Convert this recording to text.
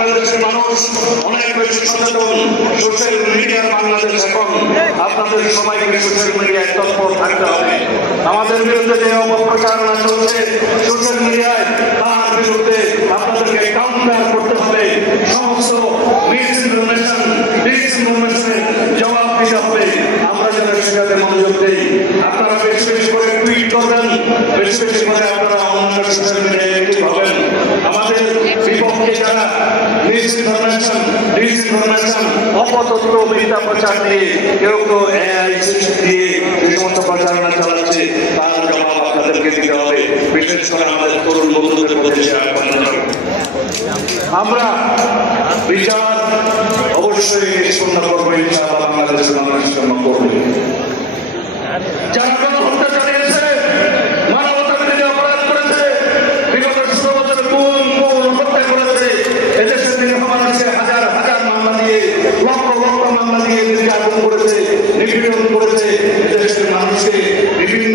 বাংলাদেশের মানুষ অনেক বেশি সচেতন। সোশ্যাল মিডিয়ার বাংলাদেশ এখন, আপনাদের সবাইকে সোশ্যাল মিডিয়ায় তৎপর থাকতে হবে। আমাদের বিরুদ্ধে যে অপপ্রচারণা চলছে সোশ্যাল মিডিয়ায়, তার বিরুদ্ধে আপনাদেরকে কাউন্টার করতে হবে। সমস্ত মিসইনফরমেশন, ডিসইনফরমেশনের জবাব দিতে হবে। আমরা যেন সেটাতে মনোযোগ দিই। আপনারা বেশি বেশি করে টুইট করবেন, বেশি বেশি করে আপনারা অন্যান্য সোশ্যাল মিডিয়ায় অ্যাক্টিভ হবেন। আমাদের বিপক্ষে যারা মিসইনফরমেশন, ডিসইনফরমেশন, অপতথ্য, মিথ্যা প্রচার দিয়ে কেউ কেউ এআই দিয়ে যে সমস্ত প্রচারণা চালাচ্ছে, তার জবাব আপনাদেরকে দিতে হবে। বিশেষ করে আমাদের তরুণ বন্ধুদের প্রতি আমরা বিচার অবশ্যই নিষ্পন্ন করবো। ইনশাআল্লাহ বাংলাদেশের মানুষ জন্য করবে। যারা গণহত্যা চালিয়েছে, মানবতার বিরুদ্ধে অপরাধ করেছে, বিগত 16 বছর খুন হত্যা করেছে, এদেশের নিরীহ মানুষকে হাজার হাজার মামলা দিয়ে, লক্ষ লক্ষ মামলা দিয়ে নির্যাতন করেছে, নিপীড়ন করেছে,